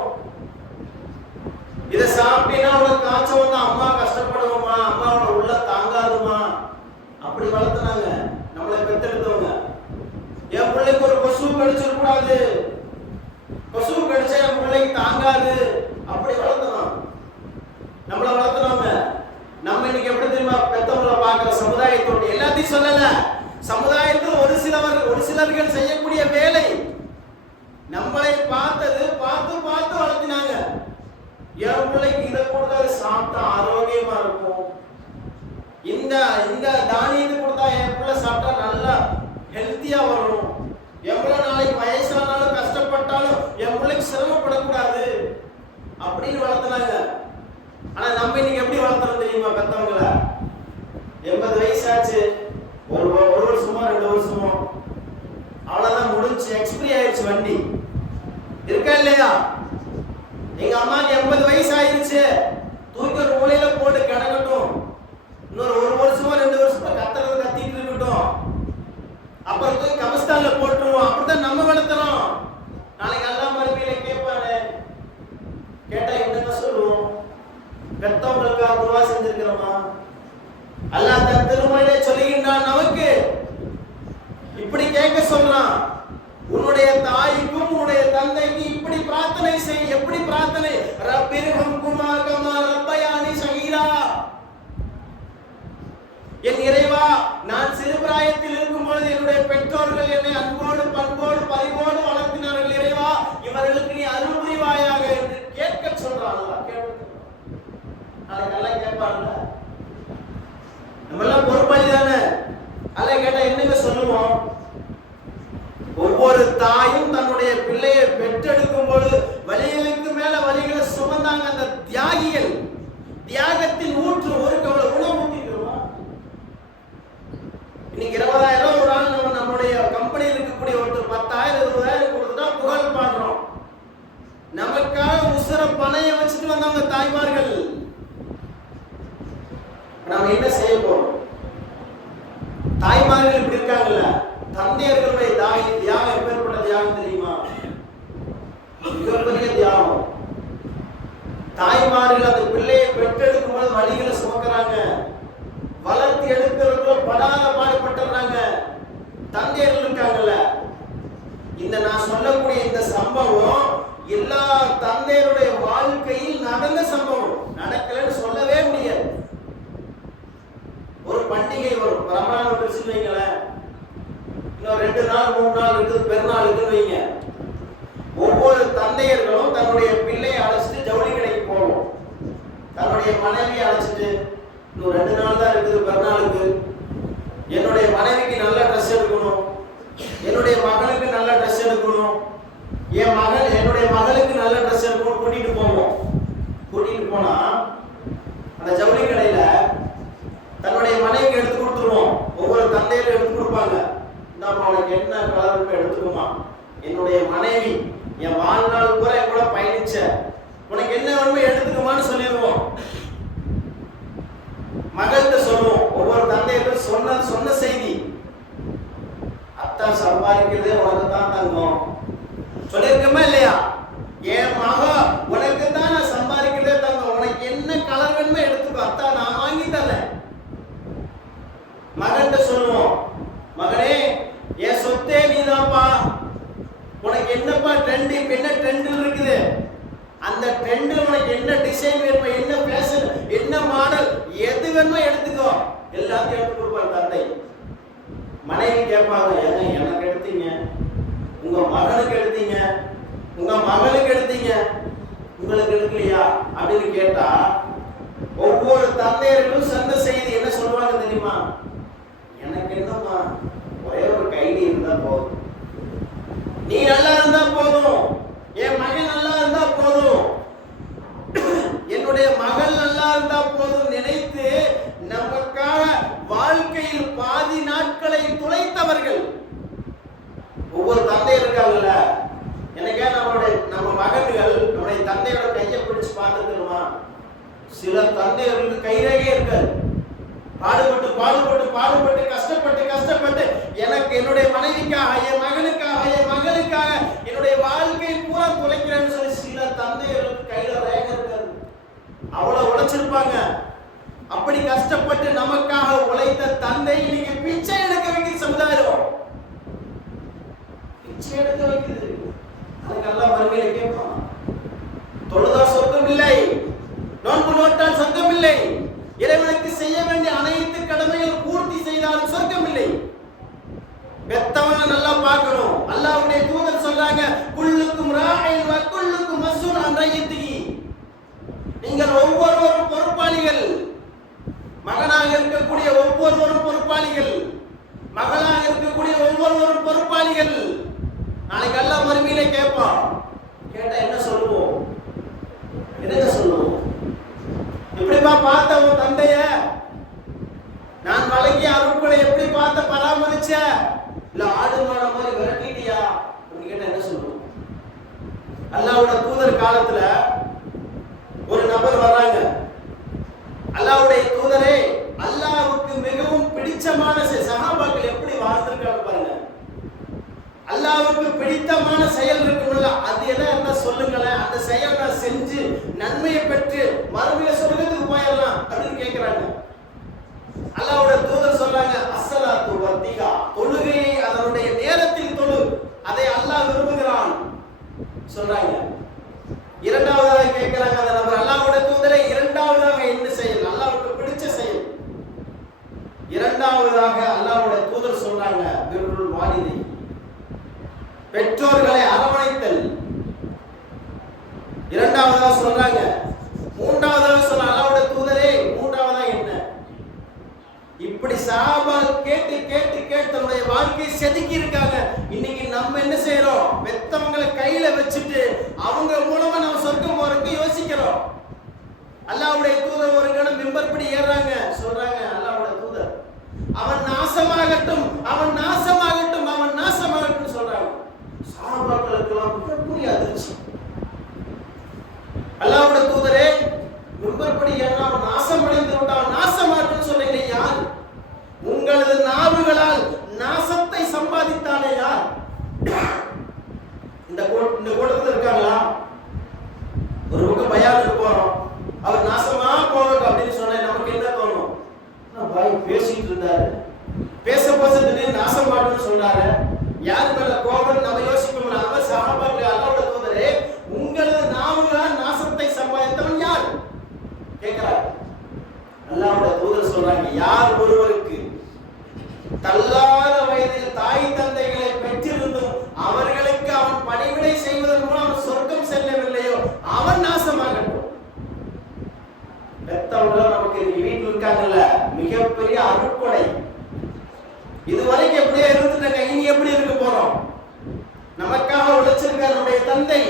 இதை சாப்பிட்டீங்கன்னா உனக்கு காய்ச்சல் வந்து அம்மா கஷ்டப்படுவோமா, அம்மாவோட உள்ள தாங்காதுமா. அப்படி வளர்த்துனாங்க நம்மளை பெத்தெடுத்தவங்க. என் பிள்ளைக்கு ஒரு கொசு கடிச்சிடக்கூடாது, கொசு கடிச்சா என் பிள்ளைக்கு தாங்காது, அப்படி வளர்த்தணும் நம்மளை வளர்த்தனவங்க. நம்ம இன்னைக்கு எப்படி தெரியுமா பெத்தவங்களை பார்க்கிற சமுதாயத்தோட எல்லாத்தையும் சொல்லல, சமுதாயத்தில் ஒரு சிலர்கள் செய்யக்கூடிய வேலை நம்மளை பார்த்து வளர்த்தினாங்க. என் பிள்ளைக்கு இதை கொடுத்தா சாப்பிட்டா ஆரோக்கியமா இருக்கும், இந்த தானியத்தை கொடுத்தா என் பிள்ளை சாப்பிட்டா நல்லா ஹெல்த்தியா வரும், எவ்வளவு நாளைக்கு வயசானாலும் கஷ்டப்பட்டாலும் என் பிள்ளைக்கு சிரமப்படக்கூடாது அப்படின்னு வளர்த்தினாங்க. ஆனா நம்ம இன்னைக்கு எப்படி வளர்த்துறோம் தெரியுமா பெத்தவங்கள? 80 வயசாச்சு, ஒரு வருஷமோ 2 வருஷமோ அவ்வளவுதான், முடிஞ்சு எக்ஸ்பிரி ஆயிடுச்சு வண்டி, இருக்கா இல்லையா? எங்க அம்மாக்கு 80 வயசு ஆயிடுச்சு, தூக்கி ஒரு மூலையில போட்டு கிடக்கட்டும், இன்னொரு 1 வருஷமோ 2 வருஷமோ கத்திட்டு இருக்கட்டும், அப்புறம் தூக்கி கபஸ்தான்ல போட்டுருவோம். அப்படித்தான் நம்ம வளர்த்துறோம். நாளைக்கு எல்லாம் மறுபடியில கேட்பாரு, கேட்டா என்னங்க சொல்லுவோம்? பெத்தவங்களுக்காக துவா செஞ்சிருக்கிறோமா? அல்லாஹ் தன் திருமறையிலே சொல்லுகின்றான், நமக்கு இப்படி கேட்க சொல்றான், உன்னுடைய தாய்க்கும் உன்னுடைய தந்தைக்கு இப்படி பிரார்த்தனை செய். எப்படி பிரார்த்தனை? ரப்பிர்ஹம்குமா கமா ரப்பயானி ஸகீரா, என் இறைவா, நான் சிறு பிராயத்தில் இருக்கும்போது என்னுடைய பெற்றோர்கள் என்னை அன்போடு பண்போடு பரிவோடு வளர்த்தினார்கள், இறைவா இவர்களுக்கு நீ அருள் புரிவாயாக என்று கேட்க சொல்றான். நாளைக்கு எல்லாம் கேட்பாங்க, நம்ம எல்லாம் பொறுப்பாளி தானே? அல்ல கேட்டா என்னங்க சொல்லுவோம்? ஒவ்வொரு தாயும் தன்னுடைய பிள்ளையை பெற்றெடுக்கும் பொழுது வலிகளுக்கு மேல வலிகளை சுமந்தாங்க அந்த தியாகிகள். தியாகத்தின் ஊற்று ஒரு கவலை உணவு ஊற்றிக்கிறோமா? இன்னைக்கு 20,000 ஒரு நாள் நம்முடைய கம்பெனியில் இருக்கக்கூடிய ஒருத்தர் 10,000 20,000 கொடுத்துட்டா புகழ் பாடுறோம். நமக்காக உசுர பணைய வச்சுட்டு வந்தவங்க தாய்மார்கள். நாம என்ன செய்ய போறோம்? தாய்மார்கள் இப்படி இருக்காங்கல்ல, தந்தையர்களுடைய தியாகம் எப்பேற்பட்ட தியாகம் தெரியுமா? மிகப்பெரிய தியாகம். தாய்மார்கள் அந்த பிள்ளையை பெற்றெடுக்கும் போது வலிகளை சுமக்கிறாங்க, வளர்த்தி எடுக்கிறதுல படாத பாடுபட்டுறாங்க. தந்தையர்கள் இருக்காங்கல்ல, இந்த நான் சொல்லக்கூடிய இந்த சம்பவம் எல்லா தந்தையருடைய வாழ்க்கையில் நடந்த சம்பவம், நடக்கலன்னு சொல்லவே முடியாது. ஒரு பண்டிகை வரும், ரமலான் வந்துருச்சுன்னு வைங்களேன், இன்னும் 2 நாள் 3 நாள் இருக்குது, பெருநாள் இருக்குன்னு வைங்க. ஒவ்வொரு தந்தையர்களும் தன்னுடைய பிள்ளையை அழைச்சிட்டு ஜவுளி கடைக்கு போவோம். தன்னுடைய மனைவியை அழைச்சிட்டு, இன்னும் 2 நாள் தான் இருக்குது பெருநாளுக்கு, என்னுடைய மனைவிக்கு நல்ல ட்ரெஸ் எடுக்கணும், என்னுடைய மகனுக்கு நல்ல ட்ரெஸ் எடுக்கணும், என்னுடைய மகளுக்கு நல்ல ட்ரெஸ் எடுக்கணும், கூட்டிட்டு போவோம். கூட்டிட்டு போனா அந்த ஜவுளி கடையில தன்னுடைய மனைவிக்கு எடுத்து கொடுத்துருவோம். ஒவ்வொரு தந்தையிலும் எடுத்து கொடுப்பாங்க. நான் அவனுக்கு என்ன கலர் எடுத்துக்குமா, என்னுடைய மனைவி என் வாழ்நாள் கூட என் கூட பயணிச்ச, உனக்கு என்ன வேணுமோ எடுத்துக்குமான்னு சொல்லிடுவோம். மகள்கிட்ட சொல்லுவோம். ஒவ்வொரு தந்தையிலும் சொன்ன செய்தி, அத்தா சம்பாதிக்கிறதே உனக்கு தான் தங்கம் சொல்லியிருக்கமா இல்லையா? என் மக உனக்கு தான் நான் சம்பாதிக்கிறதே தங்கம், உனக்கு என்ன கலர் வேணுமோ எடுத்துக்கோ, அத்தா நான் வாங்கி தரேன். மகன்கிட்ட சொல்லுவோம், மகனே என் சொத்தே நீதான்ப்பா, உனக்கு என்னப்பா ட்ரெண்ட், இப்ப என்ன ட்ரெண்ட் இருக்குது, அந்த ட்ரெண்ட் உனக்கு என்ன டிசைன் வேணுமோ, என்ன ஃபேஷன், என்ன மாடல், எது வேணுமோ எடுத்துக்கோ, எல்லாத்தையும் எடுத்து கொடுப்பாங்க தந்தை. மனைவி கேட்பாங்க, ஏங்க எனக்கு எடுத்தீங்க, உங்க மகனுக்கு எடுத்தீங்க, உங்க மகளுக்கு எடுத்தீங்க, உங்களுக்கு எடுக்கலையா அப்படின்னு கேட்டா ஒவ்வொரு தந்தையர்களும் சொன்ன செய்தி என்ன சொல்லுவாங்க தெரியுமா? எனக்கு என்னமா, ஒரே ஒரு கைடி இருந்தா போதும், நீ நல்லா இருந்தா போதும், என் மகன் நல்லா இருந்தா போதும், என்னுடைய மகள் நல்லா இருந்தா போதும் நினைத்து நமக்காக வாழ்க்கையில் பாதி நாட்களை துளைத்தவர்கள் ஒவ்வொரு தந்தை இருக்காங்கல்ல. எனக்கே நம்ம மகன்கள் நம்முடைய தந்தையோட கையை பிடிச்சு பார்த்துருக்கணுமா? சில தந்தையர்களுக்கு கைரேகே இருக்காது. பாடுபட்டு பாடுபட்டு பாடுபட்டு கஷ்டப்பட்டு எனக்கு என்னுடைய மனைவிக்காக, என் மகனுக்காக, என் மகளுக்காக என்னுடைய வாழ்க்கை பூரா துளைக்கிறேன்னு சொல்லி சில தந்தையர்களுக்கு கையில ரேகை இருக்காது. அவ்வளவு உழைச்சிருப்பாங்க. அப்படி கஷ்டப்பட்டு நமக்காக உழைத்த தந்தை இன்னைக்கு பிச்சை எடுக்க வைக்கிற சமுதாயம், பிச்சை எடுக்க வைக்குது. அதுக்கெல்லாம் மறுமையில கேட்பான், தொழுதா சொர்க்கம் இல்லை, நோன்பு நோட்டால் சொர்க்கம் இல்லை, இறைவனுக்கு செய்ய வேண்டிய அனைத்து கடமைகள் பூர்த்தி செய்தாலும் சொர்க்கம் இல்லை. பெத்தவங்க நல்லா பார்க்கணும். அல்லாஹ்வுடைய தூதர் சொல்றாங்க, குல்லுக்கும் ராயின் வ குல்லுக்கும் மஸ்ஊல் அன் ரய்யத்திஹி, நீங்கள் ஒவ்வொருவரும் பொறுப்பாளிகள். மகனாக இருக்கக்கூடிய ஒவ்வொருவரும் பொறுப்பாளிகள், மகளாக இருக்கக்கூடிய ஒவ்வொருவரும் பொறுப்பாளிகள். நாளைக்கு அல்லாஹ் மறுமையிலே கேட்பான். கேட்டா என்ன சொல்லுவோம்? என்ன சொல்லுவோம்? எப்படிப்பா பார்த்த உன் தந்தைய, நான் வழங்கிய அருட்களை எப்படி பார்த்த, பராமரிச்ச, இல்ல ஆடு மாட மாதிரி விரட்டிட்டியா கேட்ட என்ன சொல்லுவோம்? அல்லாஹ்வுடைய தூதர் காலத்துல ஒரு நபர் வர்றாங்க. அல்லாஹ்வுடைய தூதரே, அல்லாஹ்வுக்கு மிகவும் பிடிச்சமான சஹாபாக்கள் எப்படி வாழ்ந்திருக்காங்க பாருங்க. அல்லாஹ்வுக்கு பிடித்தமான செயல் இருக்கும்ல, அது என்ன இருந்தா சொல்லுங்களேன், அந்த செயல் நான் செஞ்சு நன்மையை பெற்று மறுமையில சொர்க்கத்துக்கு போயிடலாம் அப்படின்னு கேட்கிறாங்க. அல்லாஹ்வுடைய தூதர் சொல்றாங்க, அஸ்ஸலாத்து வத்திகா, தொழுகையை அதனுடைய நேரத்தில் தொழு, அதை அல்லாஹ் விரும்புகிறான் சொல்றாங்க. இரண்டாவதாக கேட்கிறாங்க அந்த நபர், அல்லாஹ்வுடைய தூதரை இரண்டாவதாக என்ன செயல் அல்லாஹ்வுக்கு பிடிச்ச செயல்? இரண்டாவதாக அல்லாஹ்வுடைய தூதர் சொல்றாங்க, பிர்ருல் வாலிதை, பெற்றோர்களை அரவணைத்தல். இரண்டாவதாக சொல்றாங்க. மூன்றாவதாக சொல்ற அல்லாஹ்வுடைய தூதரே, மூன்றாவதாக என்ன? இப்படி சஹாபா கேட்டு கேட்டு கேட்டு தன்னுடைய வாழ்க்கையை செதுக்கி இருக்காங்க. இன்னைக்கு நம்ம என்ன செய்யறோம்? பெத்தவங்களை கையில வச்சுட்டு அவங்க மூலமா நம்ம சொர்க்கம் போறதுக்கு யோசிக்கிறோம். அல்லாஹ்வுடைய தூதர் ஒரு கணம் மிம்பர் படி ஏறாங்க, சொல்றாங்க, அல்லாஹ்வுடைய தூதர், அவன் நாசமாகட்டும், அவன் நாசமாகட்டும், அவன் நாசமாகட்டும் சொல்றாங்க. சஹாபாக்களுக்கெல்லாம் மிகப்பெரிய அதிர்ச்சி. அல்லாஹ்வுடைய தூதரே, மிம்பர் படி ஏறினா அவன் நாசம் அடைந்து விட்டான், நாசமாகட்டும் சொல்றீங்க. யார்? உங்களது நாவுகளால் நாசத்தை சம்பாதித்தானே யார்? இந்த கூட்டத்தில் இருக்காங்களா? ஒரு பக்கம் பயானுக்கு போறோம், அவர் நாசமா போகட்டும் அப்படின்னு சொன்ன நமக்கு என்ன தோணும்? பாய் பேசிட்டு இருந்தாரு, பேச திடீர்னு நாசமாட்டுன்னு சொன்னாரு, யார் மேல கோபம் நம்ம யோசிப்போம். அவர் சஹாபாக்கள், அல்லாஹ்வுடைய தூதரே, யார் ஒருவருக்கு தள்ளாத வயதில் தாய் தந்தைகளை பெற்றிருந்தும் அவர்களுக்கு அவன் பணிவிடை செய்வதன் மூலம் அவன் சொர்க்கம் செல்லவில்லையோ அவன் நாசமாகட்டும். பெத்தவங்க நமக்கு வீட்டில் இருக்காங்கல்ல, மிகப்பெரிய அருட்கொடை. இதுவரைக்கும் எப்படியே இருந்துட்டாங்க, இனி எப்படி இருக்க போறோம்? நமக்காக உழைச்சிருக்க நம்முடைய தந்தை,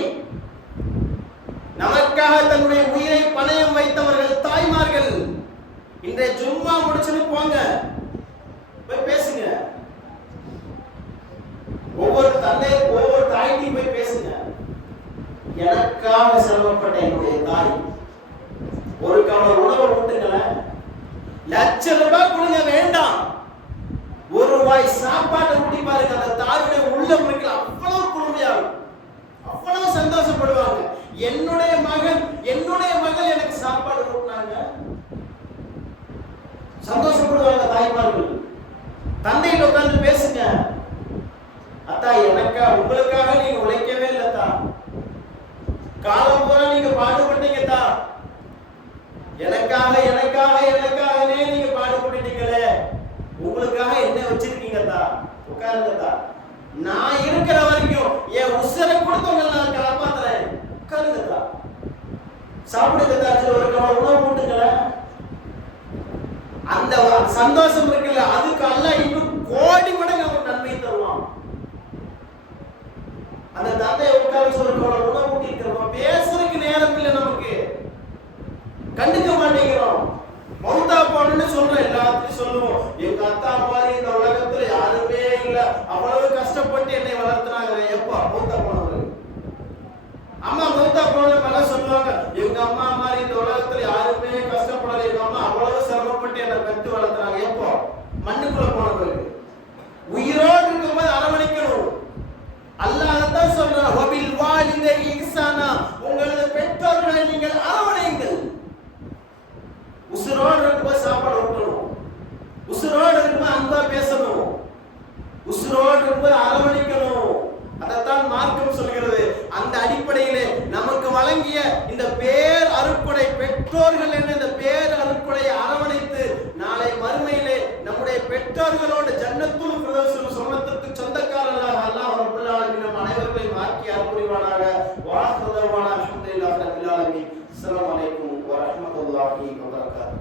நமக்காக தன்னுடைய உயிரை பணயம் வைத்தவர்கள் தாய்மார்கள். இன்றைய ஜும்மா முடிச்சுட்டு போங்க, போய் பேசுங்க. ஒவ்வொரு தந்தை ஒவ்வொரு தாய்க்கும் போய் பேசுங்க. எனக்காக சிரமப்பட்ட என்னுடைய தாய், ஒரு கவலை உணவு ஊட்டுங்களேன். ₹1,00,000 கொடுங்க வேண்டாம், ஒரு வாய் சாப்பாட்டை ஊட்டி பாருங்க. அந்த தாயுடைய உள்ளம் இருக்குல்ல, அவ்வளவு குளுமையாகும், அவ்வளவு சந்தோஷப்படுவாங்க. என்னுடைய மகள் எனக்கு சாப்பாடு ஊட்டினாங்க, சந்தோஷப்படுவாங்க தாய்மார்கள். தந்தையில உட்கார்ந்து பேசுங்க. அத்தா உங்களுக்காக நீங்க உழைக்கவே இல்லத்தா, காலம் பூரா நீங்க பாடுபட்டீங்கத்தா, எனக்காகவே நீங்க பாடுபட்டீங்களே, உங்களுக்காக என்ன வச்சிருக்கீங்கத்தா, உட்காருங்கத்தா. நான் இருக்கிற வரைக்கும் என் உசுரை கொடுத்தவங்க நான் காப்பாத்துறேன், உட்காருங்கத்தா, சாப்பிடுங்கத்தா, ஒரு கவலை உணவு போட்டுங்களேன். அந்த சந்தோஷம் இருக்குல்ல, அதுக்கு அல்லாஹ் இன்னும் கோடி மடங்கு அவன் நன்மை தருவான். அந்த தந்தையை உட்கார சொல்ல உணவு ஊட்டி இருக்கிறோம், பேசுறதுக்கு நேரம் இல்லை, நமக்கு கண்டுக்க மாட்டேங்கிறோம். மௌத்தா போனன்னு சொல்றோம், எல்லாத்தையும் சொல்லுவோம். எங்க அத்தா மாதிரி இந்த உலகத்துல யாருமே இல்ல, அவ்வளவு கஷ்டப்பட்டு என்னை வளர்த்துனாங்க. எப்ப மௌத்தா போனவங்க, அம்மா மௌத்தா போனவங்க சொல்லுவாங்க, எங்க அம்மா மாதிரி இந்த உலகத்துல யாருமே கஷ்டப்படல, எங்க அம்மா அவ்வளவு சிரமப்பட்டு என்னை பெற்று வளர்த்துனாங்க. எப்போ மண்ணுக்குள்ள போனவங்க. உயிரோடு இருக்கும்போது அரவணைக்கணும். அல்லாஹ் தான் சொல்றான், வபில் வாலிதைஹி இஹ்சானா, உங்களது பெற்றோர்களை நீங்கள் அரவணையுங்கள். உசுரோடு இருக்கும்போது சாப்பாடு ஊட்டணும், உசுரோடு இருக்கும்போது அன்பா பேசணும், உசுரோடு இருக்கும்போது அரவணைக்கணும். அதைத்தான் மார்க்கம் சொல்கிறது. அந்த அடிப்படையிலே நமக்கு வழங்கிய இந்த பேர் அருட்கொடை, பெற்றோர்கள் என்ற இந்த பேர் அருட்கொடையை அரவணைத்து நாளை மறுமையிலே நம்முடைய பெற்றோர்களோடு ஜன்னத்துல் ஃபிர்தௌஸ் சொர்க்கத்திற்கு சொந்தக்காரர்களாக அல்லாஹ் ரப்பல் ஆலமீன் நம் அனைவரையும் ஆக்கி அருள்புரிவானாக. வாஹிரு தஅவானா அல்ஹம்துலில்லாஹி ரப்பில் ஆலமீன். அஸ்ஸலாமு அலைக்கும் வ ரஹ்மத்துல்லாஹி வ பரகாத்துஹு.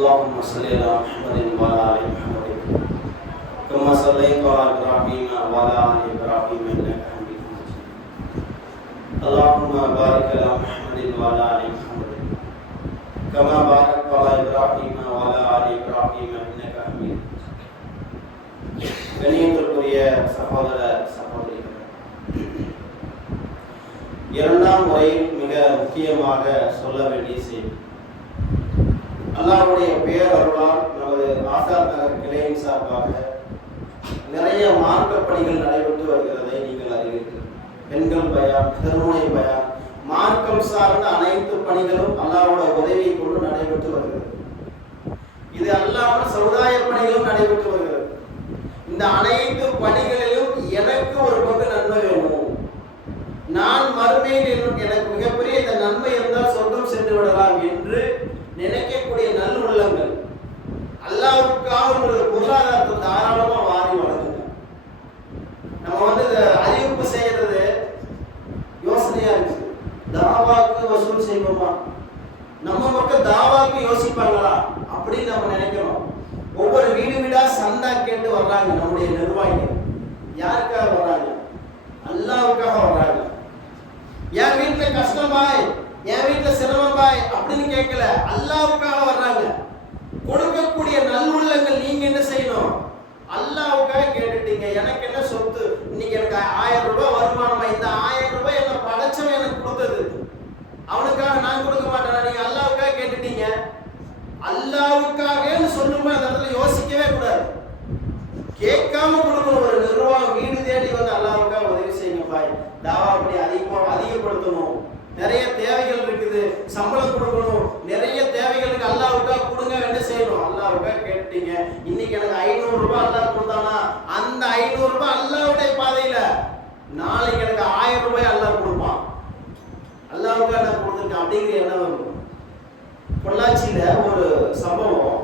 اللهم صل على محمد وعلى ال محمد كما صليت على ابراهيم وعلى ال ابراهيم انك حميد مجيد. اللهم بارك على محمد وعلى ال محمد كما باركت على ابراهيم وعلى ال ابراهيم انك حميد مجيد. கண்ணியத்திற்குரிய சகோதர சகோதரிகளே, இரண்டாம் முறையில் மிக முக்கியமாக சொல்ல வேண்டிய செய்தி, அல்லாஹ்வுடைய பேரருளால் நமது ஆசார் நகர் கிளையின் சார்பாக நிறைய மார்க்க பணிகள் நடைபெற்று வருகிறதை நீங்கள் அறிவீர்கள். பெண்கள் பயான், திருமுனை பயான், மார்க்கம் சார்ந்த அனைத்து பணிகளும் அல்லாஹ்வுடைய உதவியை கொண்டு நடைபெற்று வருகிறது. இது அல்லாமல் சமுதாய பணிகளும் நடைபெற்று வருகிறது. இந்த அனைத்து பணிகளிலும் எனக்கு ஒரு பங்கு நன்மை வேணும், நான் மறுமையில் எனக்கு மிகப்பெரிய இந்த நன்மை இருந்தால் சொர்க்கம் சென்று விடலாம் என்று நினைக்கக்கூடிய நல்லுள்ளங்கள் அல்லாஹ்வுக்காக ஒரு பொருளாதாரத்தை தாராளமா வாரி வழங்குங்க. நம்ம இந்த அறிவிப்பு செய்யறது யோசனையா இருக்கு. தாவாக்கு வசூல் செய்வோமா, நம்ம மக்கள் தாவாக்கு யோசிப்பாங்களா அப்படின்னு நம்ம நினைக்கிறோம். ஒவ்வொரு வீடு வீடா சந்தா கேட்டு வர்றாங்க நம்முடைய நிர்வாகிகள். யாருக்காக வர்றாங்க? அல்லாஹ்வுக்காக வர்றாங்க. என் வீட்டுல கஷ்டமாய், என் வீட்டுல சிரமமாய் அப்படின்னு கேட்கல, அல்லாஹ்வுக்காக வர்றாங்க. கொடுக்கக்கூடிய நல்லுள்ளங்கள் நீங்க என்ன செய்யணும்? அல்லாஹ்வுக்காக கேட்டுட்டீங்க, எனக்கு என்ன சொத்து, இன்னைக்கு எனக்கு 1000 ரூபாய் வருமானமா, இந்த 1000 ரூபாய் என்ன படைச்சவன் எனக்கு கொடுத்தது, அவனுக்காக நான் கொடுக்க மாட்டேன். நீங்க அல்லாஹ்வுக்காக கேட்டுட்டீங்க. அல்லாஹ்வுக்காகன்னு சொல்லும்போது அந்த இடத்துல யோசிக்கவே கூடாது, கேட்காம கொடுக்கணும். ஒரு நிர்வாகம் வீடு தேடி வந்து அல்லாஹ்வுக்காக உதவி செய்யுங்க பாய், தாவா அப்படி அதிகப்படுத்தணும். நிறைய தேவைகள் இருக்குது, சம்பளம் கொடுக்கணும், நிறைய தேவைகளுக்கு அல்லாஹ்வுக்காக கொடுங்க, என்ன செய்யணும்? அல்லாஹ்வுக்காக கேட்டீங்க. இன்னைக்கு எனக்கு 500 ரூபாய் அல்லாஹ் கொடுத்தானா, அந்த 500 ரூபாய் அல்லாஹ்வுடைய பாதையில, நாளைக்கு எனக்கு 1000 ரூபாய் அல்லாஹ் கொடுப்பான். அல்லாஹ்வுக்காக நான் கொடுத்துருக்கேன் அப்படிங்கிற எண்ணம் வரும். பொள்ளாச்சியில ஒரு சம்பவம்,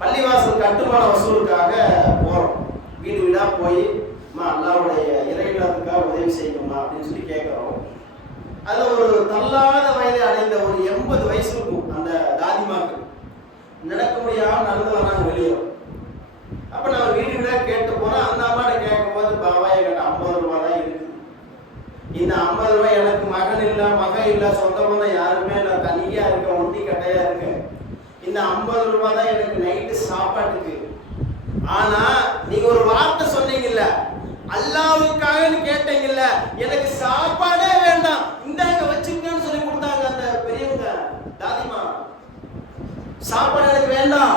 பள்ளிவாசல் கட்டுமான வசூலுக்காக போறோம். வீடு வீடா போய் அல்லாஹ்வுடைய இறையில்லத்துக்காக உதவி செய்யணுமா அப்படின்னு சொல்லி கேட்கிறோம். அதுல ஒரு தள்ளாத வயதை அடைந்த ஒரு 80 வயசு இருக்கும் அந்த தாதிமாக்கு. நடக்க முடியாம நடந்து வராங்க வெளியே. அப்ப நான் வீடு வீடா கேட்டு போறேன். அந்த அம்மாட்ட கேட்கும் போது, பாவா என்கிட்ட 50 ரூபாய் தான் இருக்கு. இந்த 50 ரூபாய் எனக்கு மகன் இல்ல, மகன் இல்ல, சொந்த பந்தம் யாருமே இல்ல, தனியா இருக்க, ஒண்டி கட்டையா இருக்கு. இந்த 50 ரூபாய் தான் எனக்கு நைட்டு சாப்பாட்டுக்கு. ஆனா நீங்க ஒரு வார்த்தை சொன்னீங்கல்ல, அல்லாஹ்வுக்காக கேட்டீங்கல்ல, எனக்கு சாப்பாடே வேண்டாம், இந்தாங்க வச்சுக்கன்னு சொல்லி கொடுத்தாங்க அந்த பெரியவங்க தாதிமா. சாப்பாடு எனக்கு வேண்டாம்,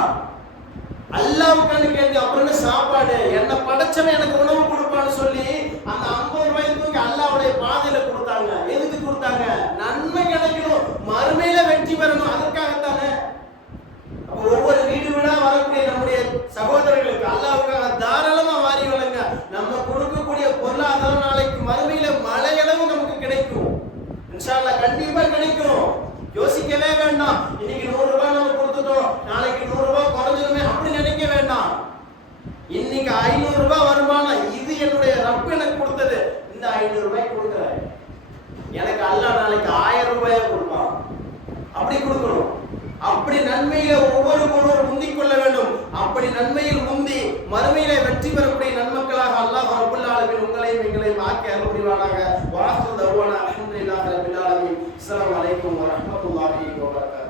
அல்லாஹ்வுக்காக கேட்டு அப்புறம் சாப்பாடு, என்ன படைச்சவன் எனக்கு உணவு கொடுப்பான்னு சொல்லி அந்த 50 ரூபாய் தூக்கி அல்லாஹ்வுடைய பாதையில கொடுத்தாங்க. எதுக்கு கொடுத்தாங்க? நன்மை கிடைக்கணும், மறுமையில வெற்றி பெறணும், அதற்காகத்தானே. ஒவ்வொரு வீடு வீடா வரக்கூடிய நம்முடைய சகோதரர்களுக்கு அல்லாஹ்வுக்காக தாராளமா வாரி வழங்க. நம்ம கொடுக்கக்கூடிய பொருளாதாரம் நாளைக்கு மறுமையில மழையளவு நமக்கு கிடைக்கும். இன்ஷா அல்லாஹ் கண்டிப்பா கிடைக்கும். யோசிக்கவே வேண்டாம், இன்னைக்கு 100 ரூபாய் நம்ம கொடுத்துட்டோம், நாளைக்கு 100 ரூபாய் குறைஞ்சிருமே அப்படி நினைக்க வேண்டாம். இன்னைக்கு 500 ரூபாய் வருமானம், இது என்னுடைய ரப்பு எனக்கு கொடுத்தது, இந்த 500 ரூபாய் கொடுக்குறேன், எனக்கு அல்லாஹ் நாளைக்கு 1000 ரூபாயை கொடுப்பான், அப்படி கொடுக்கணும். அப்படி நன்மையில ஒவ்வொருவரும் முந்திக் கொள்ள வேண்டும். அப்படி நன்மையில் முந்தி மறுமையில வெற்றி பெறக்கூடிய நன்மக்களாக அல்லாஹ் ரப்பல் ஆலமீன் உங்களையும் எங்களையும் ஆக்கி அருள் புரிவானாக. வாஹிரு தஅவானா அல்ஹம்துலில்லாஹி ரப்பில் ஆலமீன். அஸ்ஸலாமு அலைக்கும் வரஹ்மத்துல்லாஹி வபரகாத்துஹு.